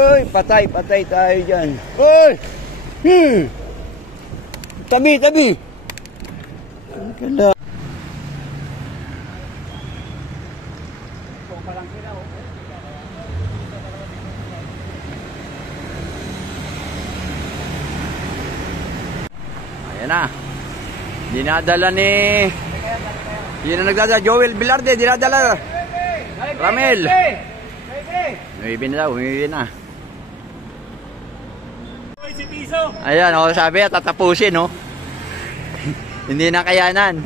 Uy, patay tayo dyan. Uy! Tabi! Kala. Ayan na. Dinadala ni... Yun na nagdadala. Joel Velarde, dinadala. Ramel. Umibin na. Ayan, o sabi, tatapusin, no? Hindi na kayanan.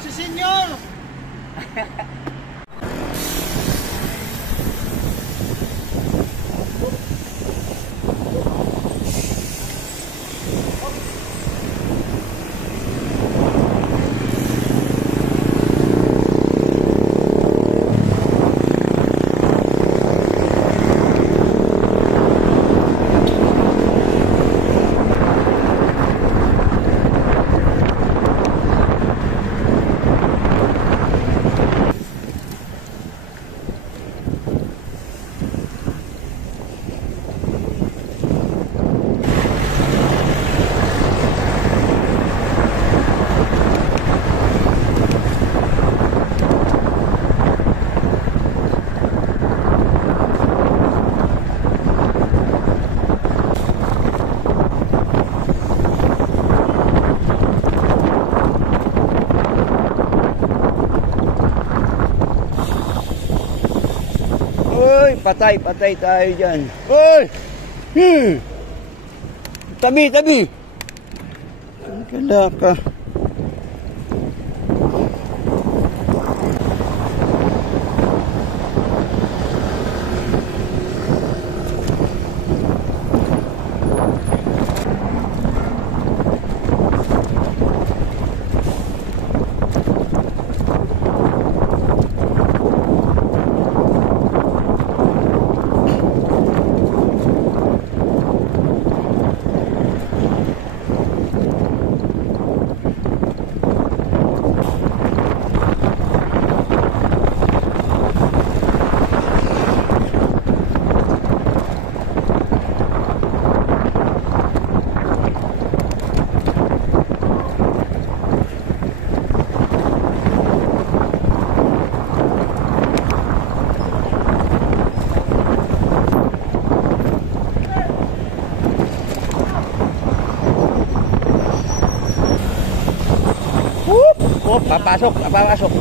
Si senyor! Patay tayo dyan. Uy! Tabi! Kala ka. Papasok.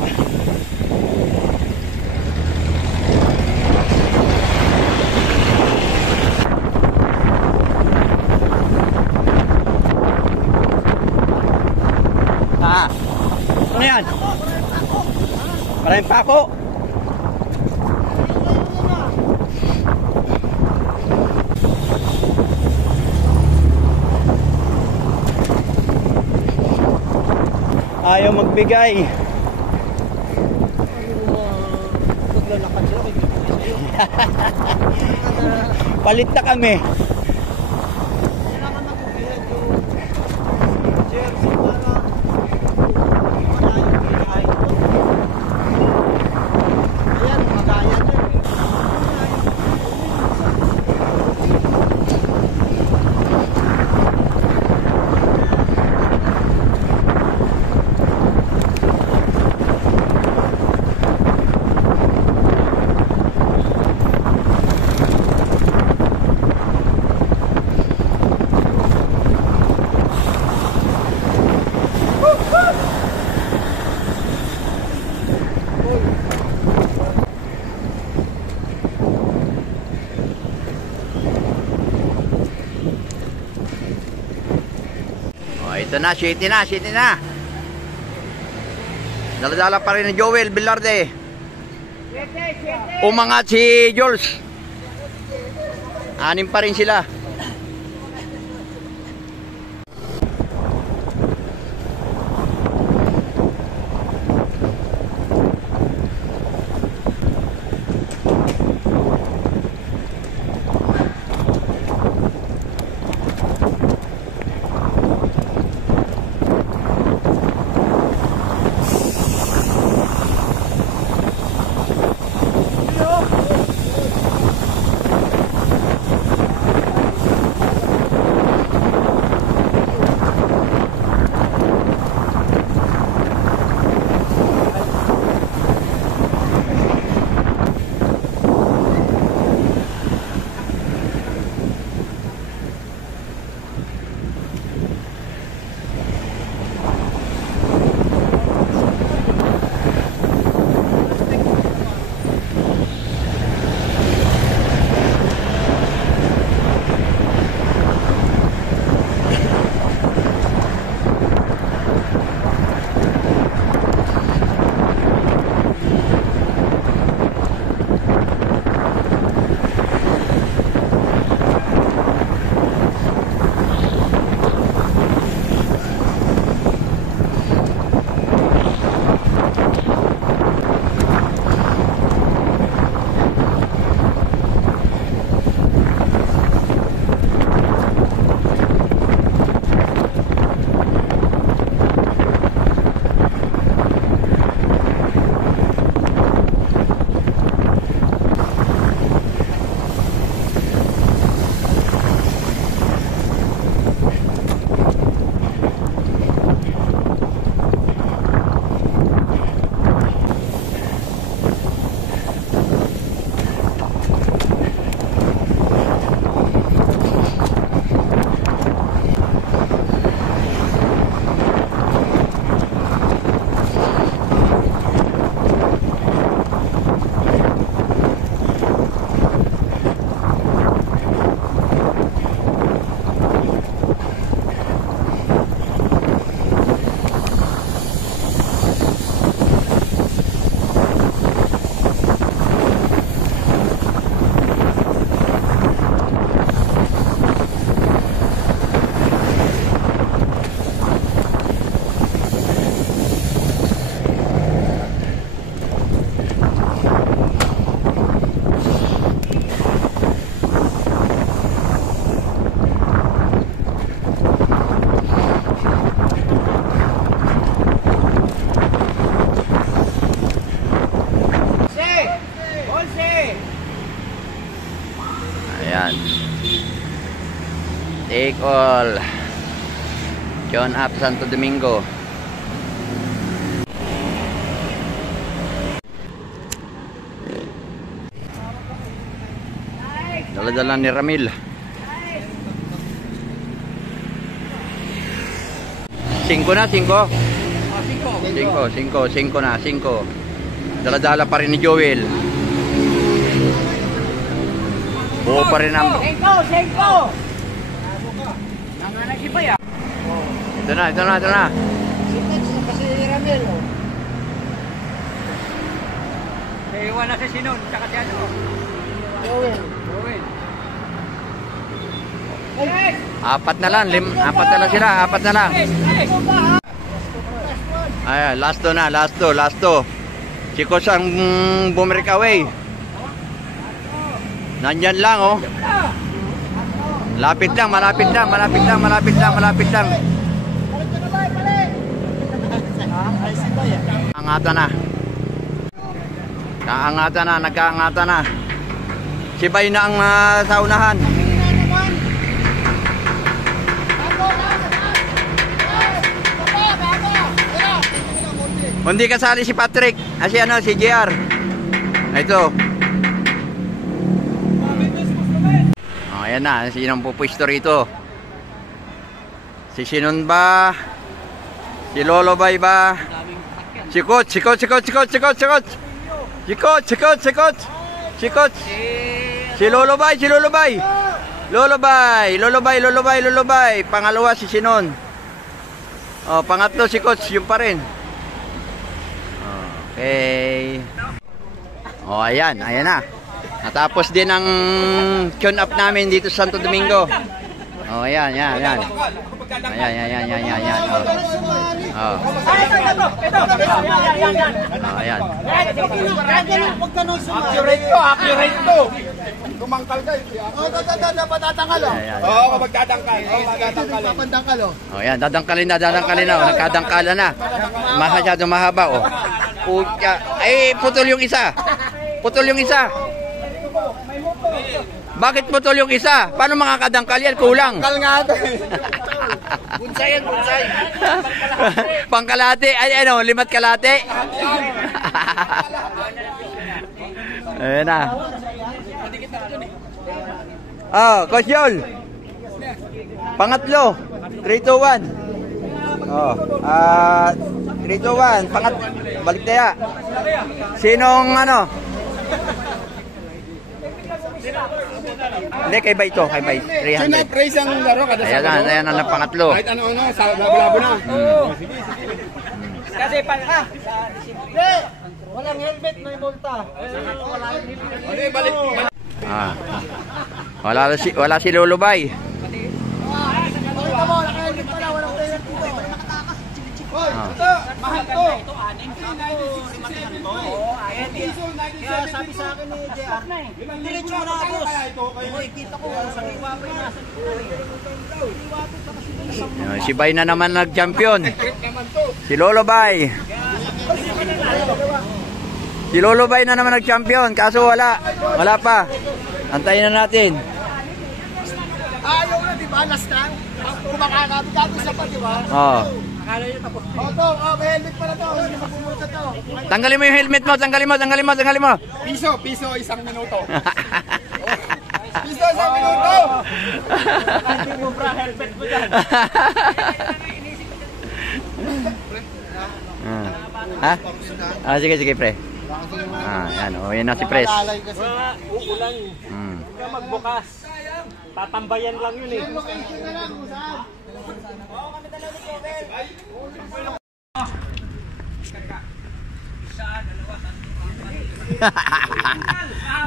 Ano yan? Maraming pako. Ayaw magbigay. Maglalakad sila. Palit na kami. Kailangan magbigay yung jersey para malayo kinahay ito. Ayan, magaya na eh. Ito na, city na. Dala-dala pa rin ni Joel Velarde. Umangat si Jules. 6 pa rin sila. all. John Up Santo Domingo. Dala-dala ni Ramil. Cinco na, cinco. Cinco na, cinco. Dala-dala pa rin ni Joel. Buo pa rin ang... Sengko! Nanganay si Bay, ah. Ito na. Kasi Ramel, oh. Iwan na si Sinon, tsaka si ano. Joel. Apat na lang sila, apat na lang. Ayan, last two. Chicos ang bumalik away. Nandyan lang, oh. Malapit lang. Nagkaangatan na. Si Bay na ang sa unahan. Hindi kasali si Patrick. Si JR. Ito. Ayan na. Sinong pupwesto rito? Si Sinon ba? Si Lolo Bay ba? Si Coach. Si Lolo Bay. Pangalawa si Sinon. Oh, pangatlo si Coach, yung pa rin. Okay. Oh, ayan na. Natapos din ang tune up namin dito sa Santo Domingo. Oh, ayan. Ayan. Oh. Oh, ayan. Accurate to. Tumangkal ka. Dapat tatangkal, oh. Oo, magtatangkal. Oh, ayan, dadangkalin na. Nagkadangkalan na. Masyado mahaba, oh. Pucha. Ay, putol yung isa. Bakit putol yung isa? Paano makakadangkal yan? Kulang. Tangkal nga ito. Bunsay. Pangkalate. Ay, ano, limat kalate. Ayan na. Oh, Coach Yol. Pangatlo. 3, 2, 1. Oh, 3, 2, 1. Balik tayo. Sinong ano? Hindi, kay Bay ito. 300. Sina-praise ang laro kada sa Ayan ang pangatlo. Kahit ano, sa labo-labo na. Kasi walang helmet, may multa. Balik. Wala si Lolo Bay. Pakita mo, naka-helmet pala, walang helmet dito. Mahal to. Kaya sabi sa akin ni JR, diretso mo na boss. Kita ko, sa iwapay na. Si Bay na naman nag-champion. Si Lolo Bay. Si Lolo Bay na naman nag-champion. Kaso wala pa. Antayin na natin. Ayaw na, di ba? Last time. Kumakakabigado sa pa, di ba? Oo. Akala nyo tapos. May helmet pala to. Hindi magpumulta to. Tanggalin mo yung helmet mo. Tanggalin mo. Piso, 1 minuto. Piso, 1 minuto. Hindi mo bra, helmet mo dyan. Sige, pre. Yan. Yan na si Pres. Uulan. Kaya magbukas. Tatambayan lang yun eh.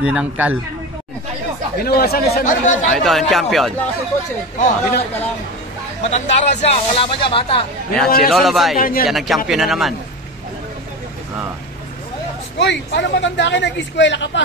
Dinangkal. Binuwasan ni San Marino. Ito ang champion. Matanda ra siya, kalaban niya bata. Ayan, si Lolo Bay. Yan nag-champion na naman. Uy, paano matanda ka nag-eskwela ka pa?